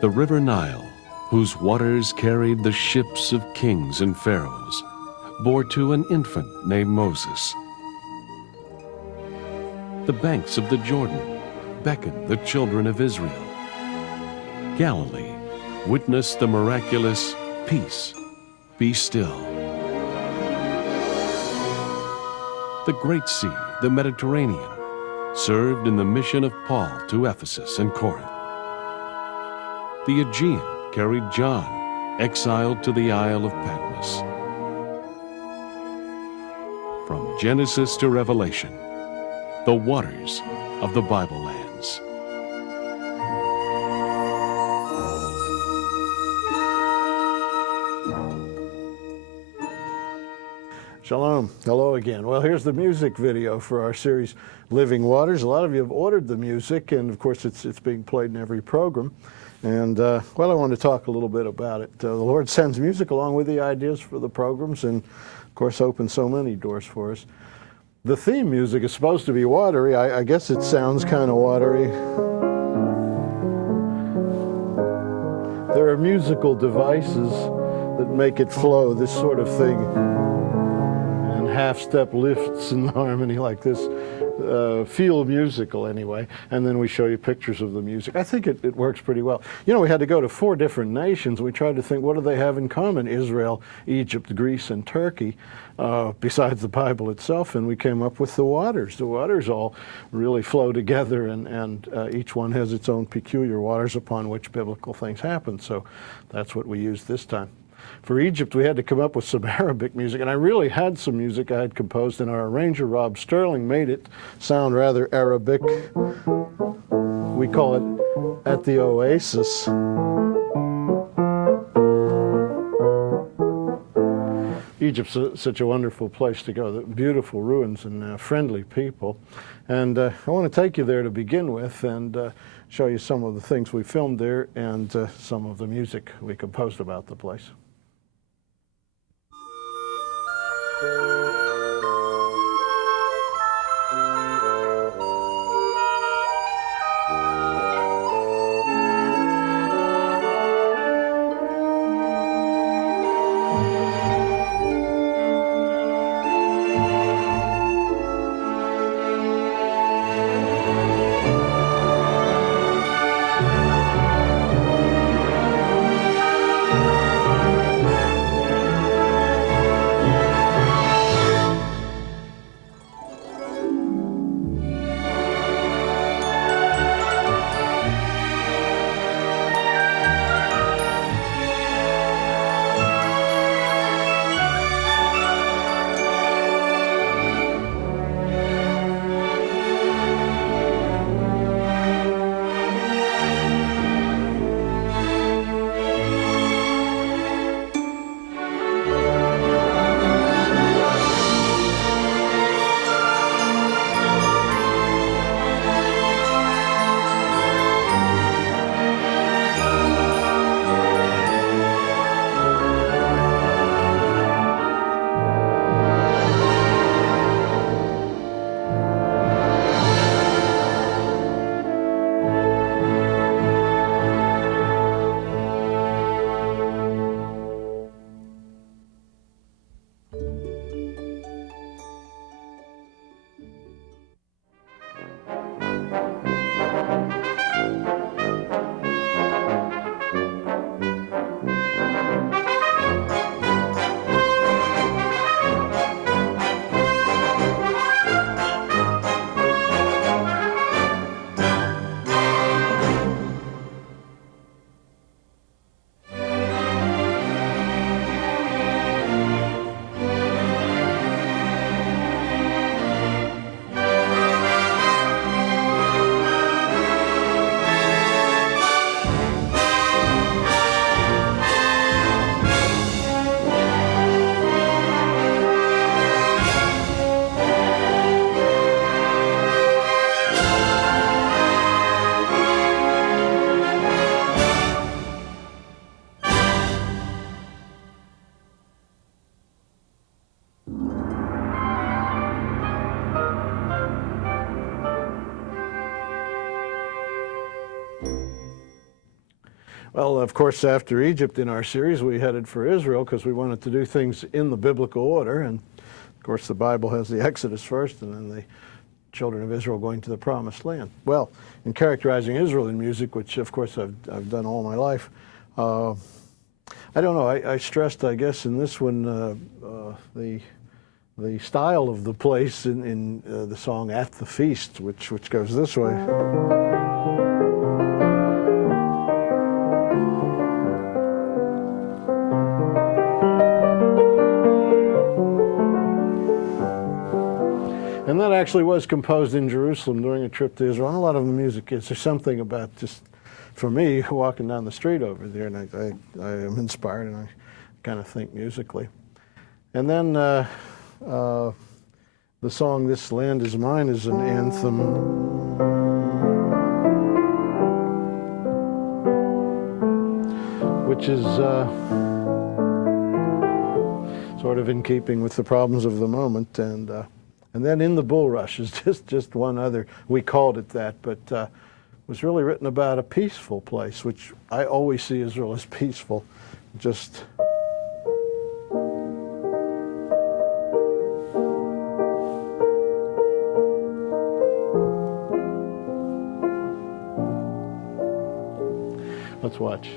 The River Nile, whose waters carried the ships of kings and pharaohs, bore to an infant named Moses. The banks of the Jordan beckoned the children of Israel. Galilee witnessed the miraculous "Peace, be still." The Great Sea, the Mediterranean, served in the mission of Paul to Ephesus and Corinth. The Aegean carried John, exiled to the Isle of Patmos. From Genesis to Revelation, the waters of the Bible lands. Shalom. Hello again. Well, here's the music video for our series, Living Waters. A lot of you have ordered the music, and of course it's being played in every program. And, well, I want to talk a little bit about it. The Lord sends music along with the ideas for the programs and, of course, opens so many doors for us. The theme music is supposed to be watery. I guess it sounds kind of watery. There are musical devices that make it flow, this sort of thing. Half-step lifts in harmony like this feel musical anyway, and then we show you pictures of the music. I think it works pretty well. You know, we had to go to 4 different nations. We tried to think, what do they have in common? Israel, Egypt, Greece, and Turkey, besides the Bible itself, and we came up with the waters. The waters all really flow together, and each one has its own peculiar waters upon which biblical things happen, so that's what we used this time. For Egypt, we had to come up with some Arabic music, and I really had some music I had composed, and our arranger, Rob Sterling, made it sound rather Arabic. We call it At the Oasis. Egypt's such a wonderful place to go, the beautiful ruins and friendly people. And I want to take you there to begin with and show you some of the things we filmed there and some of the music we composed about the place. Well, of course, after Egypt in our series, we headed for Israel because we wanted to do things in the biblical order. And of course, the Bible has the Exodus first and then the children of Israel going to the Promised Land. Well, in characterizing Israel in music, which of course I've done all my life, I don't know, I stressed, I guess, in this one, the style of the place in the song At the Feast, which goes this way. And that actually was composed in Jerusalem during a trip to Israel. And a lot of the music is. There's something about just, for me, walking down the street over there, and I am inspired, and I kind of think musically. And then the song This Land Is Mine is an anthem. Which is sort of in keeping with the problems of the moment. And then In the Bulrush is just one other. We called it that, but was really written about a peaceful place, which I always see Israel as peaceful. Just let's watch.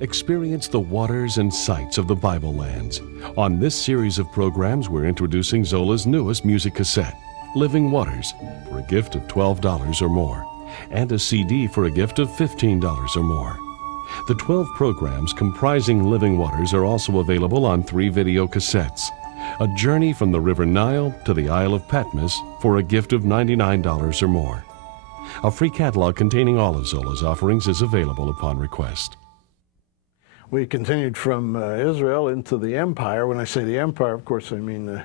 Experience the waters and sights of the Bible lands. On this series of programs, we're introducing Zola's newest music cassette, Living Waters, for a gift of $12 or more, and a CD for a gift of $15 or more. The 12 programs comprising Living Waters are also available on 3 video cassettes. A Journey from the River Nile to the Isle of Patmos for a gift of $99 or more. A free catalog containing all of Zola's offerings is available upon request. We continued from Israel into the empire. When I say the empire, of course, I mean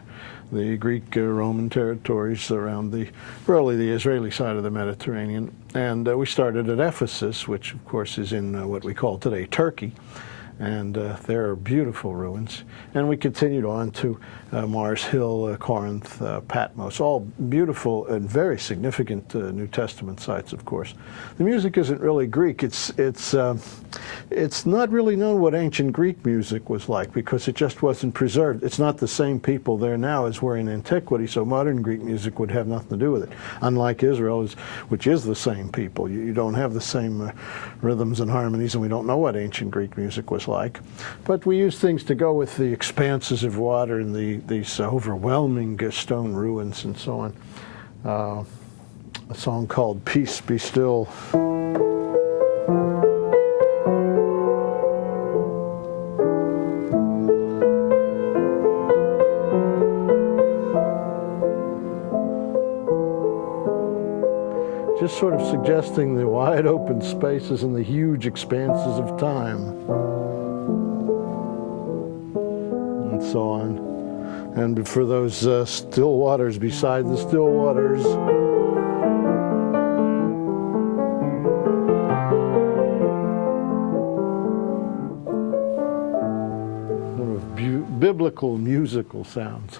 the Greek Roman territories around the Israeli side of the Mediterranean. And we started at Ephesus, which, of course, is in what we call today Turkey. And there are beautiful ruins. And we continued on to Mars Hill, Corinth, Patmos, all beautiful and very significant New Testament sites, of course. The music isn't really Greek. It's not really known what ancient Greek music was like because it just wasn't preserved. It's not the same people there now as were in antiquity, so modern Greek music would have nothing to do with it. Unlike Israel, which is the same people. You don't have the same rhythms and harmonies, and we don't know what ancient Greek music was like. But we use things to go with the expanses of water and these overwhelming stone ruins and so on. A song called Peace Be Still. Just sort of suggesting the wide open spaces and the huge expanses of time. And so on. And for those still waters beside the still waters. Sort of biblical musical sounds.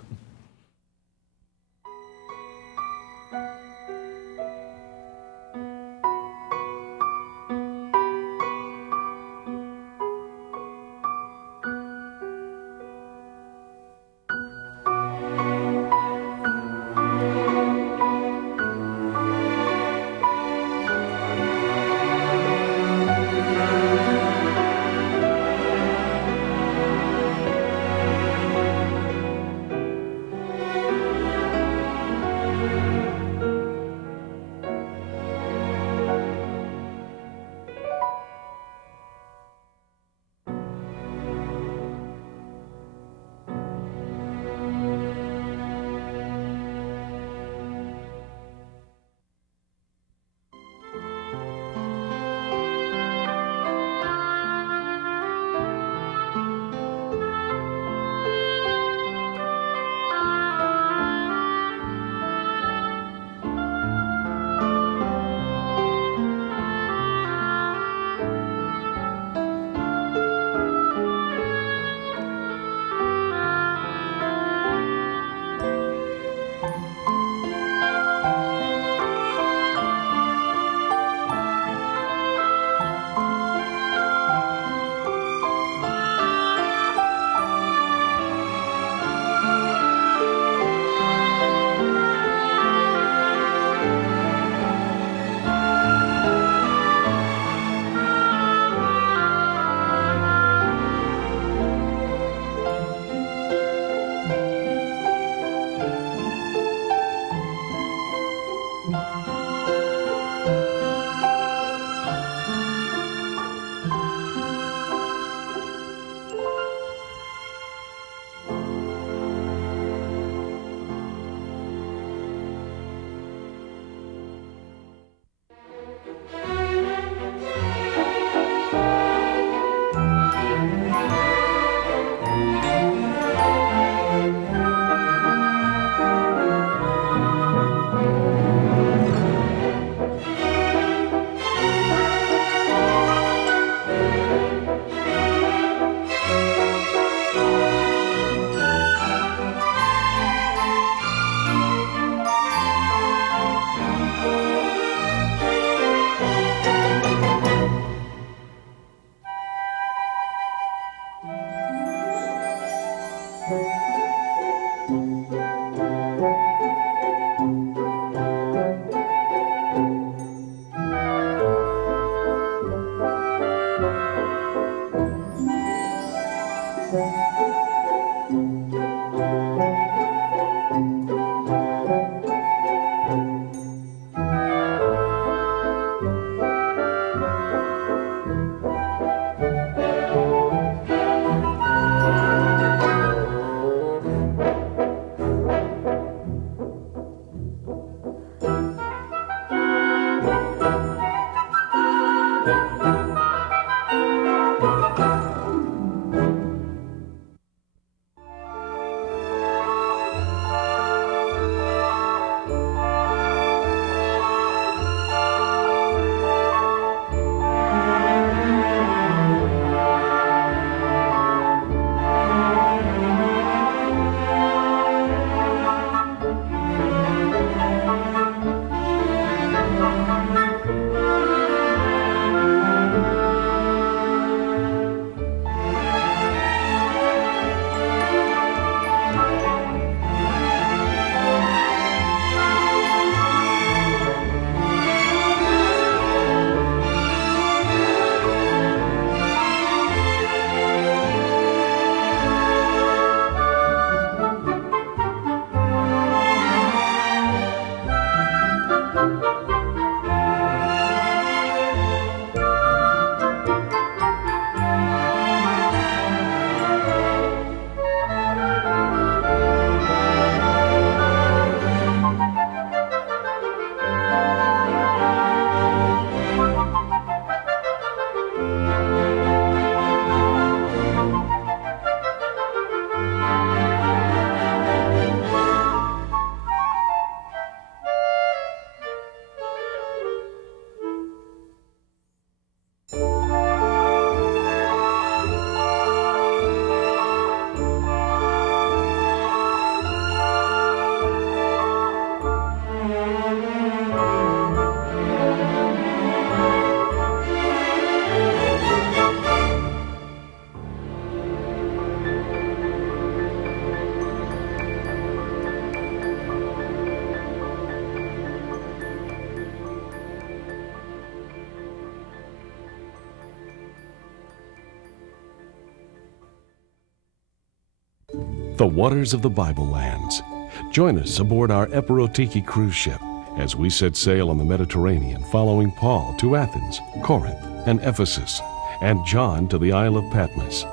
The waters of the Bible lands. Join us aboard our Eperotiki cruise ship as we set sail on the Mediterranean, following Paul to Athens, Corinth, and Ephesus, and John to the Isle of Patmos.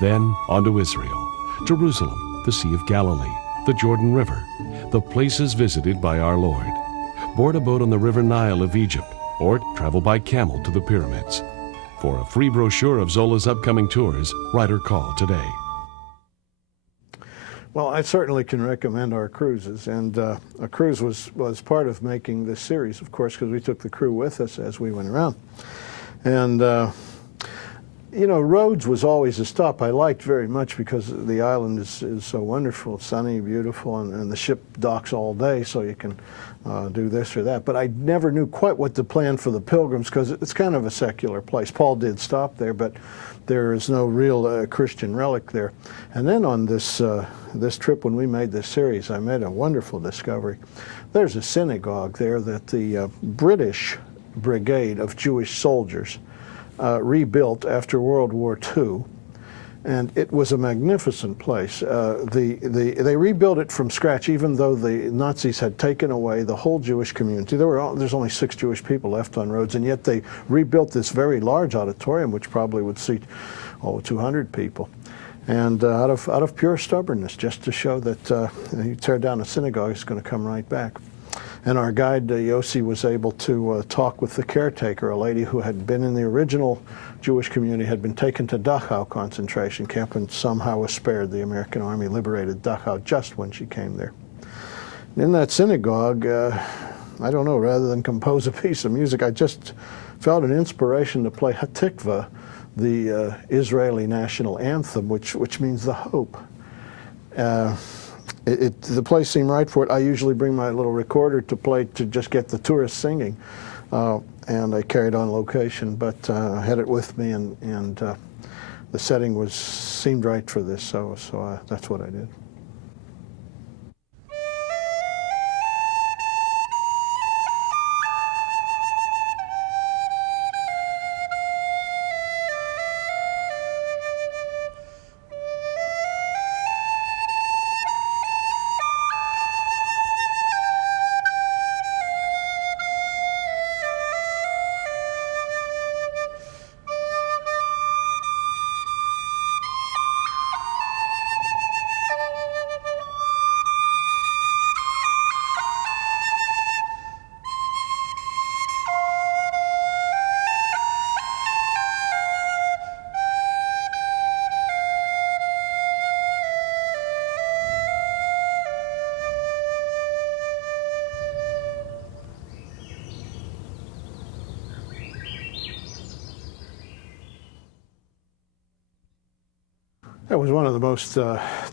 Then on to Israel, Jerusalem, the Sea of Galilee, the Jordan River, the places visited by our Lord. Board a boat on the River Nile of Egypt, or travel by camel to the pyramids. For a free brochure of Zola's upcoming tours, write or call today. Well, I certainly can recommend our cruises, and a cruise was part of making this series, of course, because we took the crew with us as we went around. And, you know, Rhodes was always a stop I liked very much because the island is so wonderful, sunny, beautiful, and the ship docks all day, so you can do this or that. But I never knew quite what to plan for the pilgrims because it's kind of a secular place. Paul did stop there, but there is no real Christian relic there. And then on this this trip, when we made this series, I made a wonderful discovery. There's a synagogue there that the British Brigade of Jewish soldiers rebuilt after World War II, and it was a magnificent place. They rebuilt it from scratch, even though the Nazis had taken away the whole Jewish community. There's only 6 Jewish people left on Rhodes, and yet they rebuilt this very large auditorium, which probably would seat 200 people. And out of pure stubbornness, just to show that you tear down a synagogue, it's going to come right back. And our guide, Yossi, was able to talk with the caretaker, a lady who had been in the original Jewish community, had been taken to Dachau concentration camp, and somehow was spared. The American Army liberated Dachau just when she came there. In that synagogue, I don't know, rather than compose a piece of music, I just felt an inspiration to play Hatikva, the Israeli national anthem, which means the hope. The place seemed right for it. I usually bring my little recorder to play to just get the tourists singing, and I carried on location, but I had it with me, and the setting seemed right for this, so that's what I did. That was one of the most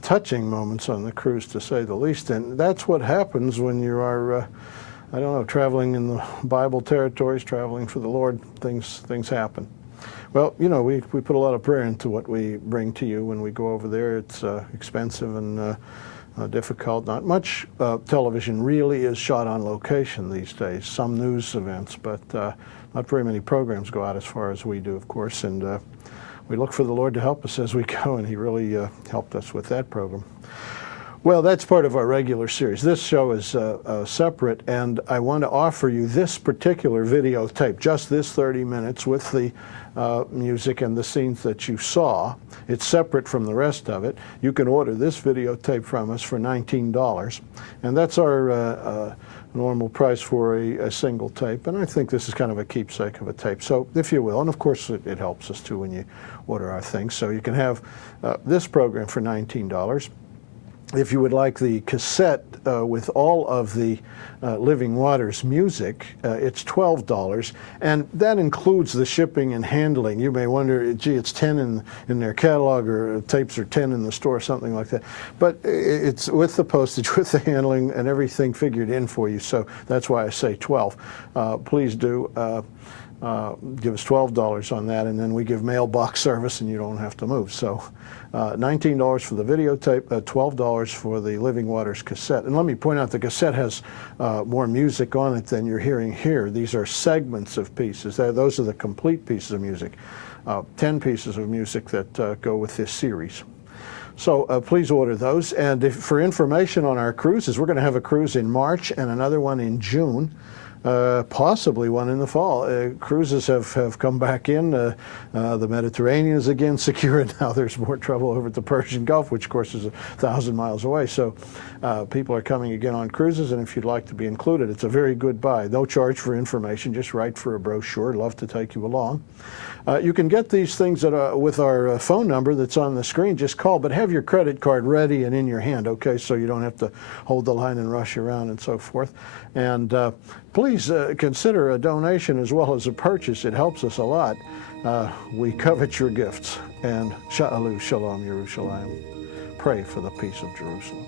touching moments on the cruise, to say the least. And that's what happens when you are, I don't know, traveling in the Bible territories, traveling for the Lord. Things happen. Well, you know, we put a lot of prayer into what we bring to you when we go over there. It's expensive and difficult. Not much television really is shot on location these days. Some news events, but not very many programs go out as far as we do, of course. And we look for the Lord to help us as we go, and He really helped us with that program. Well, that's part of our regular series. This show is separate, and I want to offer you this particular videotape, just this 30 minutes with the music and the scenes that you saw. It's separate from the rest of it. You can order this videotape from us for $19, and that's our normal price for a single tape, and I think this is kind of a keepsake of a tape. So if you will, and of course it helps us too when you order our things. So you can have this program for $19. If you would like the cassette with all of the Living Waters music, it's $12, and that includes the shipping and handling. You may wonder, gee, it's 10 in their catalog, or tapes are 10 in the store, something like that. But it's with the postage, with the handling, and everything figured in for you. So that's why I say 12. Please do give us $12 on that, and then we give mailbox service, and you don't have to move. So $19 for the videotape, $12 for the Living Waters cassette. And let me point out, the cassette has more music on it than you're hearing here. These are segments of pieces. Those are the complete pieces of music, 10 pieces of music that go with this series. So please order those. And for information on our cruises, we're going to have a cruise in March and another one in June. Possibly one in the fall. Cruises have come back in. The Mediterranean is again secure, and now there's more trouble over at the Persian Gulf, which of course is 1,000 miles away. So people are coming again on cruises, and if you'd like to be included, it's a very good buy. No charge for information, just write for a brochure. Love to take you along. You can get these things with our phone number that's on the screen. Just call, but have your credit card ready and in your hand, okay, so you don't have to hold the line and rush around and so forth. And please consider a donation as well as a purchase. It helps us a lot. We covet your gifts. And Sha'alu Shalom Yerushalayim. Pray for the peace of Jerusalem.